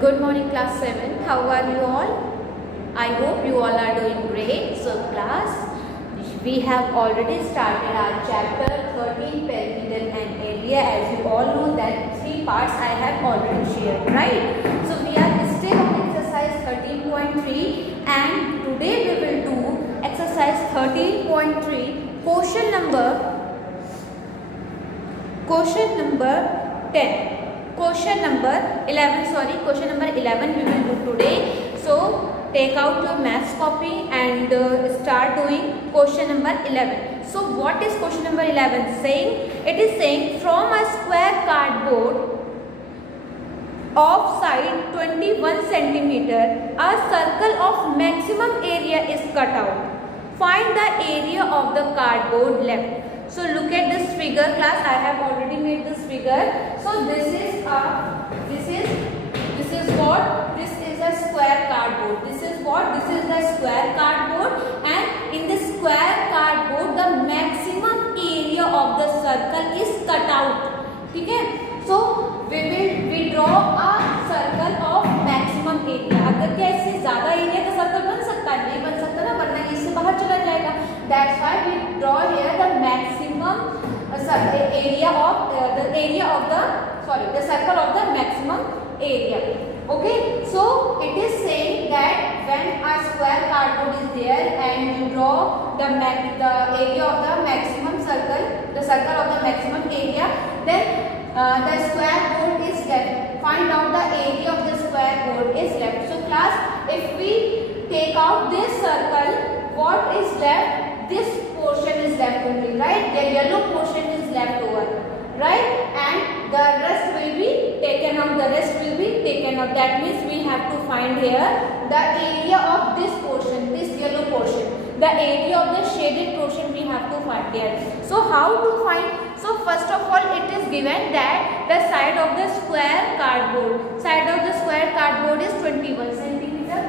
Good morning class 7. How are you all? I hope you all are doing great. So class, we have already started our chapter 13 perimeter and area. As you all know that 3 parts I have already shared, right? So we are still on exercise 13.3 and today we will do exercise 13.3 question number 10. Question number 11 we will do today. So take out your maths copy and start doing question number 11. So what is question number 11 saying? It is saying from a square cardboard of side 21 centimeter, a circle of maximum area is cut out. Find the area of the cardboard left. So look at this figure class. I have already made this figure. So this is what? This is a square cardboard. This is what? This is the square cardboard, and in the square cardboard the maximum area of the circle is cut out. Okay? So we draw a circle of maximum area. अगर क्या इससे ज्यादा area का circle बन सकता है? नहीं बन सकता ना, वरना इससे बाहर चला जाएगा. That's why we draw here the maximum area of the circle of the maximum area. Okay, so it is saying that when a square cardboard is there and you draw the area of the maximum circle, the circle of the maximum area, then the square board is left. Find out the area of the square board is left. So class, if we take out this circle, what is left? This portion is left only, right? The yellow portion is left over, right? And the rest will be taken out. That means we have to find here the area of this portion, this yellow portion. The area of the shaded portion we have to find here. So how to find? So first of all, it is given that the side of the square cardboard. Side of the square cardboard is 21 centimeter.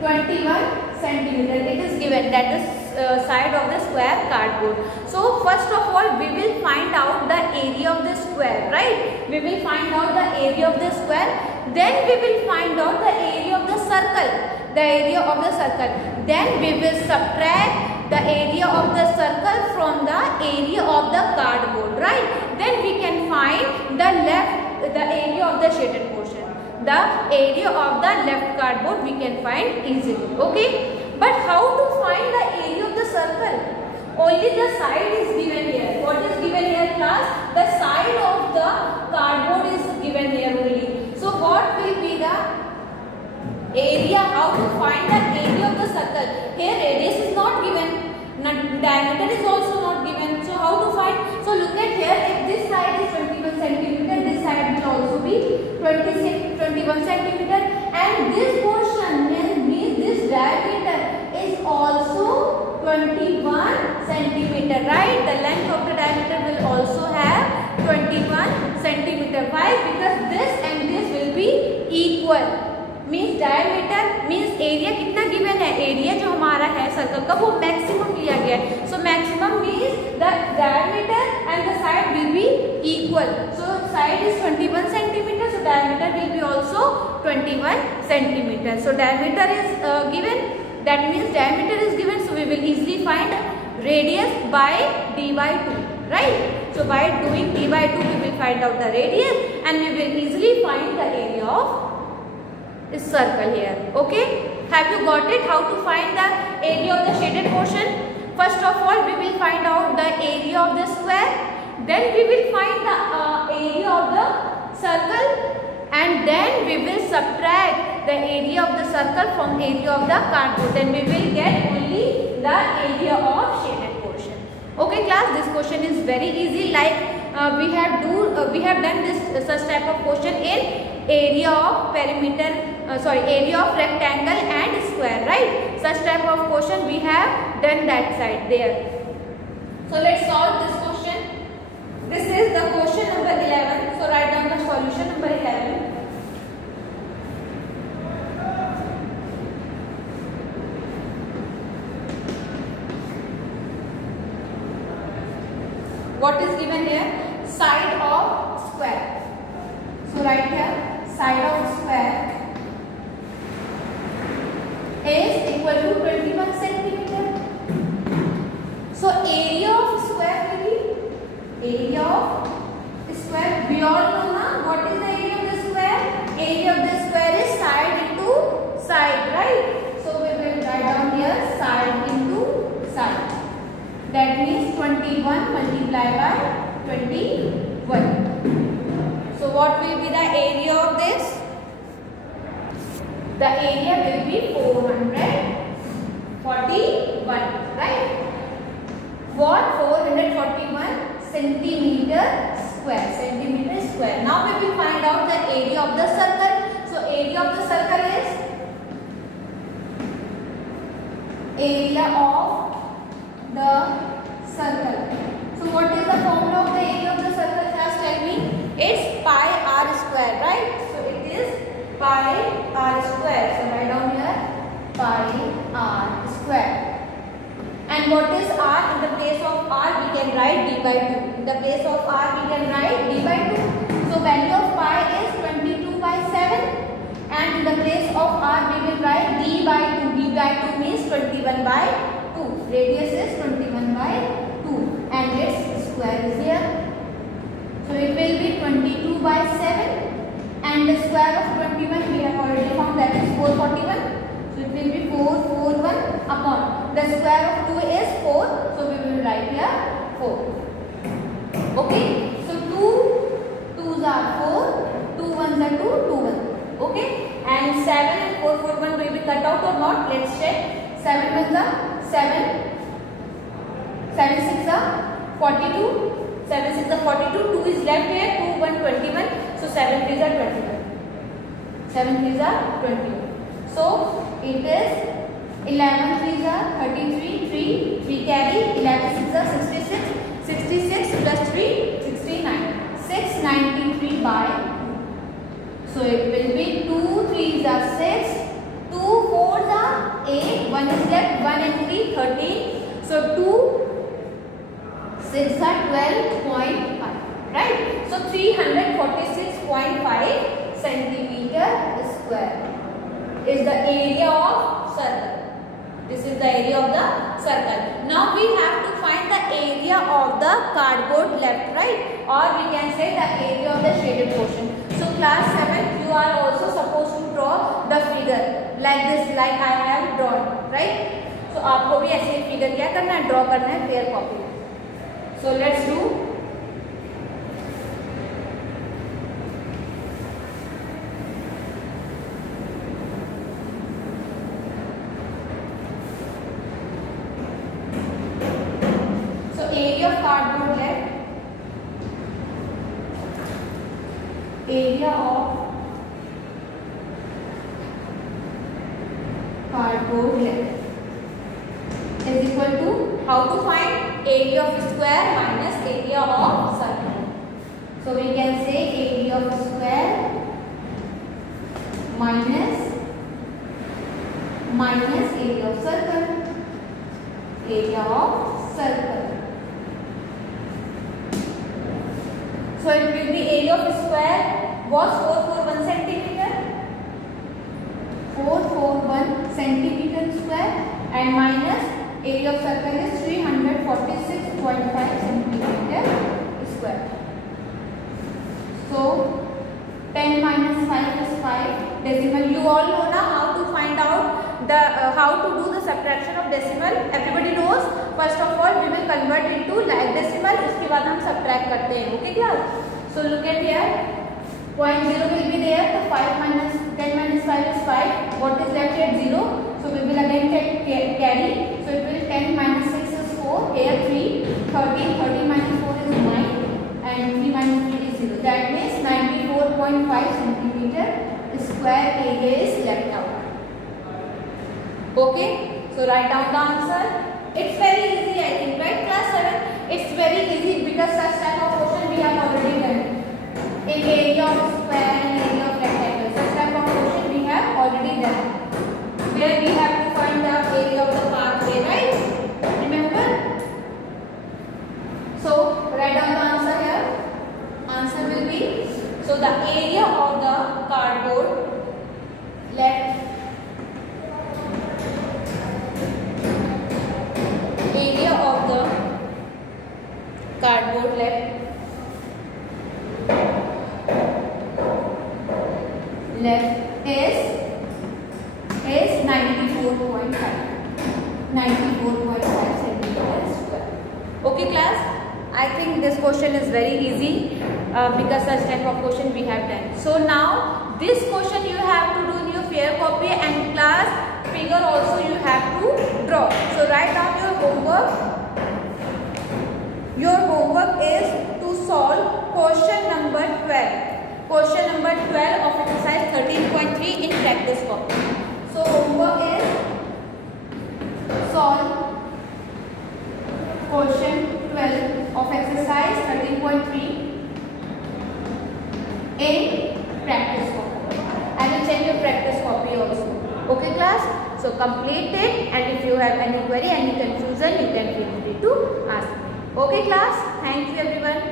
21 centimeter. It is given that the side of the square cardboard. So first of all, we will find out the area of the square, right? We will find out the area of the square. Then we will find out the area of the circle. The area of the circle. Then we will subtract the area of the circle from the area of the cardboard, right? Then we can find the area of the shaded portion. The area of the left cardboard we can find easily. Okay? But how to find the area of the circle? Only the side is given here. What is given here, class? The side of the cardboard is given here only. So what will be the area? How to find the area of the circle? Here radius is not given. Diameter is also not given. So how to find? So look at here. If this side is 21 centimeter, this side will also be 21 centimeter, and this portion means this diameter is also 21 centimeter, right? The length of the diameter will also have 21 centimeter. Why? Because this and this will be equal. Means diameter means area कितना given है? Area जो हमारा है circle का वो maximum लिया गया है. So maximum means the diameter and the side will be equal. So side is 21 centimetre, so diameter will be also 21 centimetre. So diameter is given, that means diameter is given, so we will easily find radius by d/2, right? So by doing d/2 we will find out the radius and we will easily find the area of this circle here. Okay, have you got it? How to find the area of the shaded portion? First of all, we will find out the area of the square, then we will find the area of the circle, and then we will subtract the area of the circle from area of the cardboard. Then we will get only the area of shaded portion. Okay class, this question is very easy. Like we have done this such type of question in area of perimeter, area of rectangle and square, right? Such type of question we have done that side there. So let's solve this question. This is the question number 11. So write down the solution number 11. What is given here? Side of square. So write here side of We all know na what is the area of the square? Area of the square is side into side, right? So we will write down here side into side. That means 21 multiplied by 21. So what will be the area of this? The area will be 441, right? What? 441 centimeter square. Centimeter square. Now we will find out the area of the circle. So area of the circle is area of the circle. So what is the formula of the area of the circle? Just tell me. It's pi r square, right? So it is pi r square. So write down here pi r square. And what is r? In the place of r we can write d by 2. In the place of r we can write d by 2. So value of pi is 22 by 7. And in the place of r we will write d by 2. D by 2 means 21 by 2. Radius is 21 by 2. And its square is here. So it will be 22 by 7. And the square of 21 we have already found, that is 441. So it will be 441 upon. The square of 2 is 4. So we will write here 4. Okay. So 2 2s are 4. 2 1s are 2. 2 1. Okay. And 7 and 441 will be cut out or not? Let's check. 7 1s are 7. 7 6 are 42. 7 6 are 42. 2 is left here. 2 1 21. So 7 3s are 21. 7 3s are 21. So it is 11 3s are 33. 3 carry. 11 6s are 66. 66 plus 3 69. 693 by. So it will be 2 3s are 6. 2 4s are 8. 1 is left. 1 and 3 13. So 2 6 are 12.5. Right? So 346.5 centimeter square is the area of circle. This is the area of the circle. Now we have to find the area of the cardboard left, right? Or we can say the area of the shaded portion. So class 7, you are also supposed to draw the figure like this, like I have drawn, right? So आपको भी ऐसे figure क्या करना है? Draw करना है fair copy. So let's do. Area of cardboard left. Area of cardboard left is equal to, how to find area of square minus area of circle. So we can say area of square minus area of circle. Area of circle. So it will be area of square was 441 centimeter. 441 centimeter square and minus area of circle is 346.5 centimeter square. So 10 minus 5 is 5 decimal. You all know now how to find out the how to do the subtraction of decimal. Everybody knows. First of all we will convert into like decimal. उसके बाद हम subtract करते हैं. Okay class? So look at here. 0.0 will be there. So 5 minus 10 minus 5 is 5. What is left here? 0. So we will again carry. So it will 10 minus 6 is 4. Here 3. 13. 13 minus 4 is 9. And 3 minus 3 is 0. That means 94.5 centimeter square area is left out. Okay. So write down the answer. It's very easy, I think, right class 7? It's very easy because such type of question we have already done. In area of square and area of rectangle, such type of question we have already done. Where we have to find the area of the pathway, right? Remember? So write down the answer here. Answer will be, so the area of the cardboard left. Area of the cardboard left left is 94.5 centimeters square. Okay class, I think this question is very easy because such type of question we have done. So now this question you have to do in your fair copy, and class figure also you have to draw. So write down your homework. Your homework is to solve question number 12. Question number 12 of exercise 13.3 in practice copy. So homework is solve question 12 of exercise 13.3 in practice copy. I will check your practice copy also. Okay class? So complete it, and if you have any query, any confusion, you can feel free to ask me. Okay class? Thank you everyone.